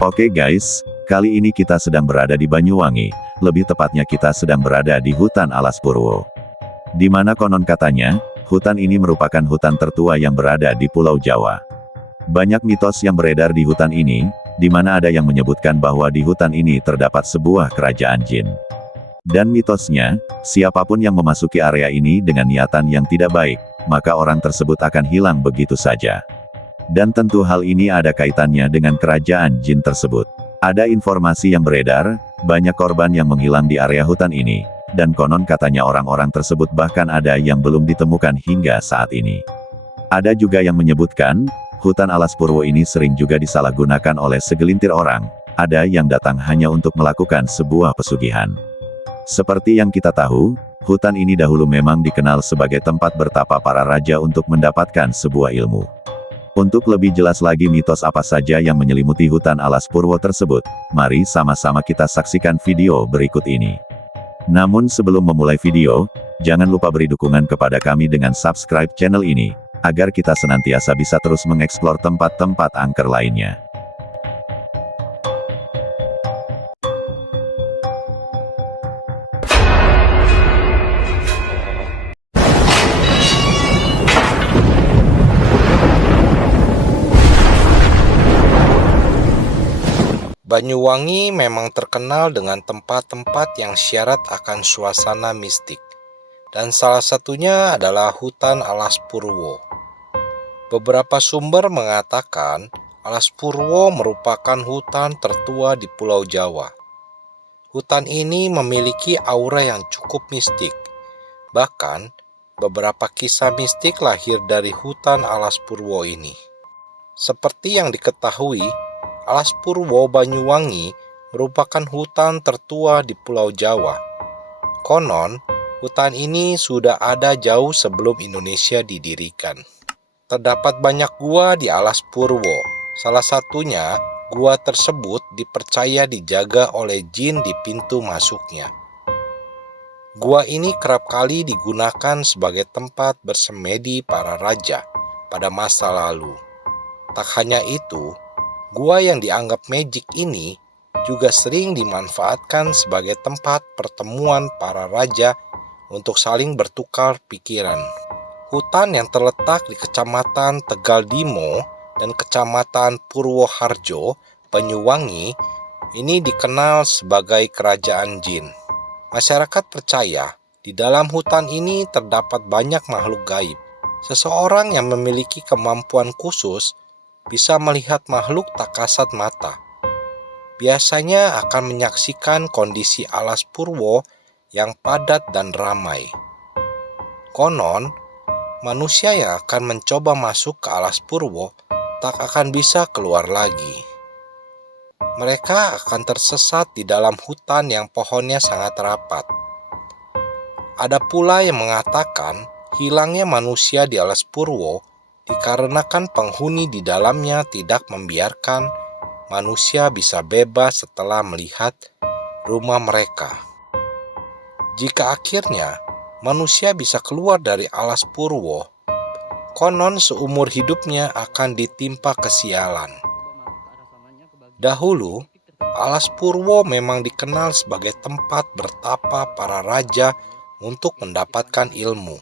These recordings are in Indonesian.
Oke guys, kali ini kita sedang berada di Banyuwangi, lebih tepatnya kita sedang berada di hutan Alas Purwo. Di mana konon katanya, hutan ini merupakan hutan tertua yang berada di Pulau Jawa. Banyak mitos yang beredar di hutan ini, di mana ada yang menyebutkan bahwa di hutan ini terdapat sebuah kerajaan jin. Dan mitosnya, siapapun yang memasuki area ini dengan niatan yang tidak baik, maka orang tersebut akan hilang begitu saja. Dan tentu hal ini ada kaitannya dengan kerajaan jin tersebut. Ada informasi yang beredar, banyak korban yang menghilang di area hutan ini, dan konon katanya orang-orang tersebut bahkan ada yang belum ditemukan hingga saat ini. Ada juga yang menyebutkan, hutan Alas Purwo ini sering juga disalahgunakan oleh segelintir orang, ada yang datang hanya untuk melakukan sebuah pesugihan. Seperti yang kita tahu, hutan ini dahulu memang dikenal sebagai tempat bertapa para raja untuk mendapatkan sebuah ilmu. Untuk lebih jelas lagi mitos apa saja yang menyelimuti hutan Alas Purwo tersebut, mari sama-sama kita saksikan video berikut ini. Namun sebelum memulai video, jangan lupa beri dukungan kepada kami dengan subscribe channel ini, agar kita senantiasa bisa terus mengeksplor tempat-tempat angker lainnya. Banyuwangi memang terkenal dengan tempat-tempat yang syarat akan suasana mistik, dan salah satunya adalah hutan Alas Purwo. Beberapa sumber mengatakan Alas Purwo merupakan hutan tertua di Pulau Jawa. Hutan ini memiliki aura yang cukup mistik. Bahkan, beberapa kisah mistik lahir dari hutan Alas Purwo ini. Seperti yang diketahui, Alas Purwo Banyuwangi merupakan hutan tertua di Pulau Jawa. Konon, hutan ini sudah ada jauh sebelum Indonesia didirikan. Terdapat banyak gua di Alas Purwo. Salah satunya, gua tersebut dipercaya dijaga oleh jin di pintu masuknya. Gua ini kerap kali digunakan sebagai tempat bersemedi para raja pada masa lalu. Tak hanya itu, gua yang dianggap magic ini juga sering dimanfaatkan sebagai tempat pertemuan para raja untuk saling bertukar pikiran. Hutan yang terletak di Kecamatan Tegaldimo dan Kecamatan Purwoharjo, Banyuwangi, ini dikenal sebagai kerajaan jin. Masyarakat percaya di dalam hutan ini terdapat banyak makhluk gaib. Seseorang yang memiliki kemampuan khusus bisa melihat makhluk tak kasat mata. Biasanya akan menyaksikan kondisi Alas Purwo yang padat dan ramai. Konon, manusia yang akan mencoba masuk ke Alas Purwo tak akan bisa keluar lagi. Mereka akan tersesat di dalam hutan yang pohonnya sangat rapat. Ada pula yang mengatakan hilangnya manusia di Alas Purwo dikarenakan penghuni di dalamnya tidak membiarkan manusia bisa bebas setelah melihat rumah mereka. Jika akhirnya manusia bisa keluar dari Alas Purwo, konon seumur hidupnya akan ditimpa kesialan. Dahulu, Alas Purwo memang dikenal sebagai tempat bertapa para raja untuk mendapatkan ilmu.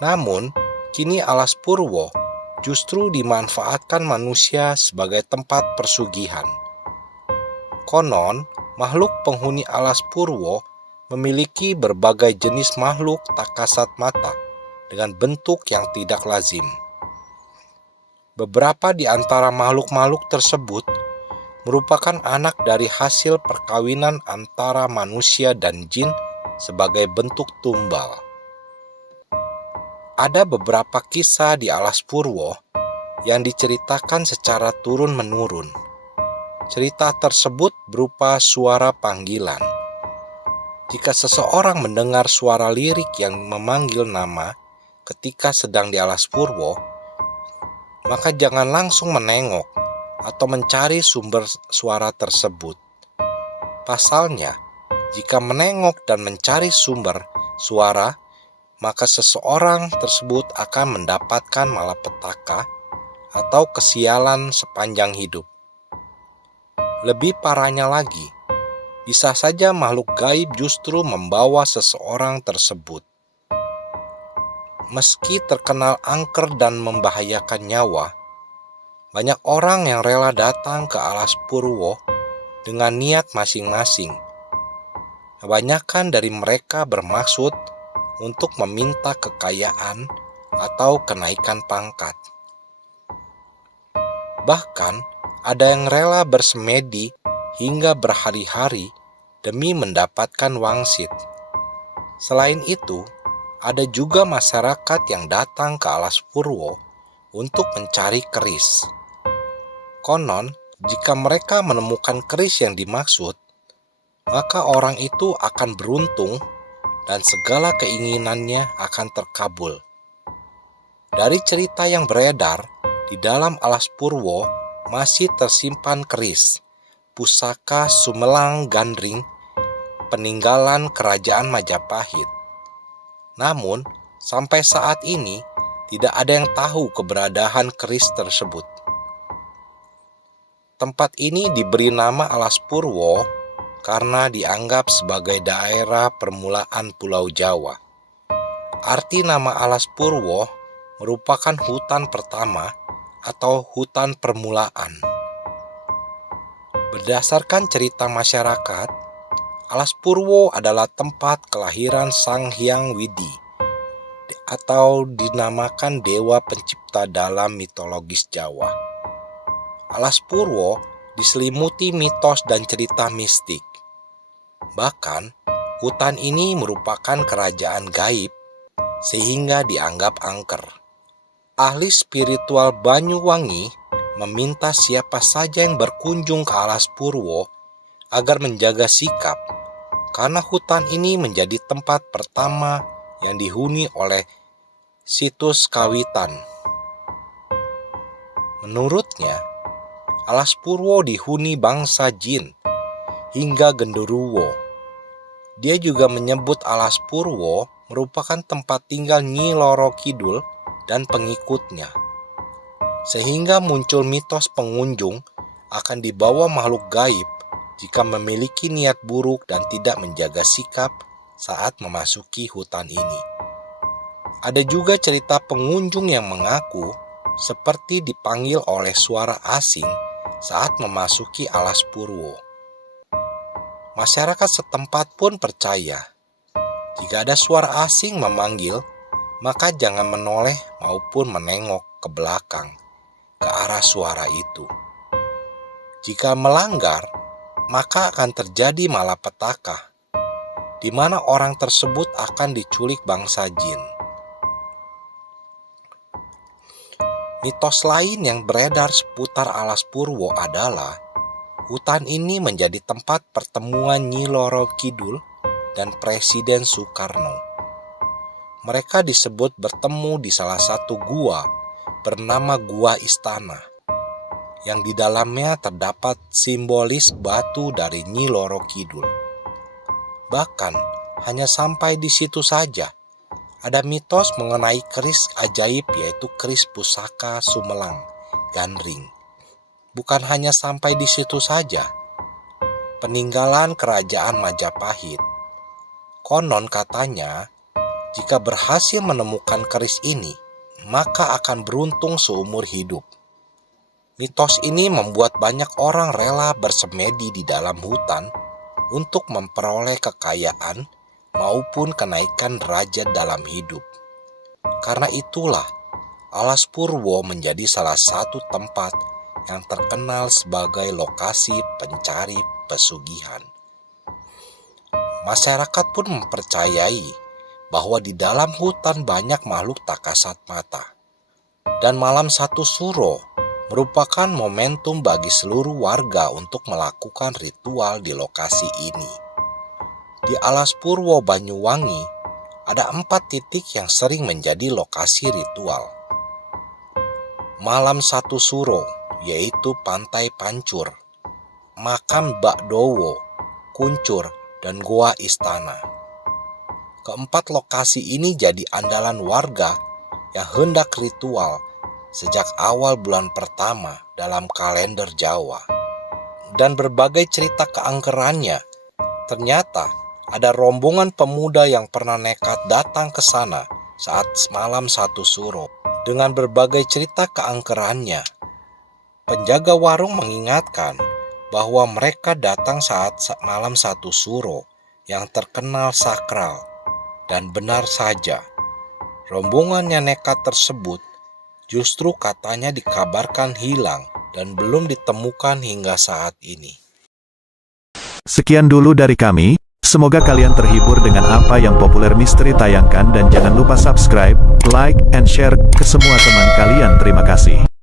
Namun, kini Alas Purwo justru dimanfaatkan manusia sebagai tempat persugihan. Konon, makhluk penghuni Alas Purwo memiliki berbagai jenis makhluk tak kasat mata dengan bentuk yang tidak lazim. Beberapa di antara makhluk-makhluk tersebut merupakan anak dari hasil perkawinan antara manusia dan jin sebagai bentuk tumbal. Ada beberapa kisah di Alas Purwo yang diceritakan secara turun-menurun. Cerita tersebut berupa suara panggilan. Jika seseorang mendengar suara lirik yang memanggil nama ketika sedang di Alas Purwo, maka jangan langsung menengok atau mencari sumber suara tersebut. Pasalnya, jika menengok dan mencari sumber suara, maka seseorang tersebut akan mendapatkan malapetaka atau kesialan sepanjang hidup. Lebih parahnya lagi, bisa saja makhluk gaib justru membawa seseorang tersebut. Meski terkenal angker dan membahayakan nyawa, banyak orang yang rela datang ke Alas Purwo dengan niat masing-masing. Kebanyakan dari mereka bermaksud untuk meminta kekayaan atau kenaikan pangkat. Bahkan, ada yang rela bersemedi hingga berhari-hari demi mendapatkan wangsit. Selain itu, ada juga masyarakat yang datang ke Alas Purwo untuk mencari keris. Konon, jika mereka menemukan keris yang dimaksud, maka orang itu akan beruntung dan segala keinginannya akan terkabul. Dari cerita yang beredar, di dalam Alas Purwo masih tersimpan keris, pusaka Sumelang Gandring, peninggalan Kerajaan Majapahit. Namun, sampai saat ini tidak ada yang tahu keberadaan keris tersebut. Tempat ini diberi nama Alas Purwo karena dianggap sebagai daerah permulaan Pulau Jawa. Arti nama Alas Purwo merupakan hutan pertama atau hutan permulaan. Berdasarkan cerita masyarakat, Alas Purwo adalah tempat kelahiran Sang Hyang Widi atau dinamakan Dewa Pencipta dalam mitologis Jawa. Alas Purwo diselimuti mitos dan cerita mistik. Bahkan, hutan ini merupakan kerajaan gaib sehingga dianggap angker. Ahli spiritual Banyuwangi meminta siapa saja yang berkunjung ke Alas Purwo agar menjaga sikap, karena hutan ini menjadi tempat pertama yang dihuni oleh situs kawitan. Menurutnya, Alas Purwo dihuni bangsa jin hingga genderuwo. Dia juga menyebut Alas Purwo merupakan tempat tinggal Nyi Loro Kidul dan pengikutnya, sehingga muncul mitos pengunjung akan dibawa makhluk gaib jika memiliki niat buruk dan tidak menjaga sikap saat memasuki hutan ini. Ada juga cerita pengunjung yang mengaku seperti dipanggil oleh suara asing saat memasuki Alas Purwo. Masyarakat setempat pun percaya, jika ada suara asing memanggil, maka jangan menoleh maupun menengok ke belakang, ke arah suara itu. Jika melanggar, maka akan terjadi malapetaka, di mana orang tersebut akan diculik bangsa jin. Mitos lain yang beredar seputar Alas Purwo adalah hutan ini menjadi tempat pertemuan Nyi Loro Kidul dan Presiden Soekarno. Mereka disebut bertemu di salah satu gua bernama Gua Istana, yang di dalamnya terdapat simbolis batu dari Nyi Loro Kidul. Bahkan, hanya sampai di situ saja, ada mitos mengenai keris ajaib yaitu keris pusaka Sumelang Gandring. Bukan hanya sampai di situ saja, peninggalan Kerajaan Majapahit. Konon katanya, jika berhasil menemukan keris ini, maka akan beruntung seumur hidup. Mitos ini membuat banyak orang rela bersemedi di dalam hutan untuk memperoleh kekayaan maupun kenaikan derajat dalam hidup. Karena itulah, Alas Purwo menjadi salah satu tempat yang terkenal sebagai lokasi pencari pesugihan. Masyarakat pun mempercayai bahwa di dalam hutan banyak makhluk tak kasat mata. Dan malam satu suro merupakan momentum bagi seluruh warga untuk melakukan ritual di lokasi ini. Di Alas Purwo Banyuwangi, ada 4 titik yang sering menjadi lokasi ritual. Malam satu suro, yaitu Pantai Pancur, Makam Bak Dowo, Kuncur, dan Goa Istana. Keempat lokasi ini jadi andalan warga yang hendak ritual sejak awal bulan pertama dalam kalender Jawa. dan berbagai cerita keangkerannya, ternyata ada rombongan pemuda yang pernah nekat datang ke sana saat malam satu suro. Dengan berbagai cerita keangkerannya, penjaga warung mengingatkan bahwa mereka datang saat malam satu suro yang terkenal sakral. Dan benar saja, rombongan yang nekat tersebut justru katanya dikabarkan hilang dan belum ditemukan hingga saat ini. Sekian dulu dari kami, semoga kalian terhibur dengan apa yang Populer Misteri tayangkan dan jangan lupa subscribe, like, and share ke semua teman kalian. Terima kasih.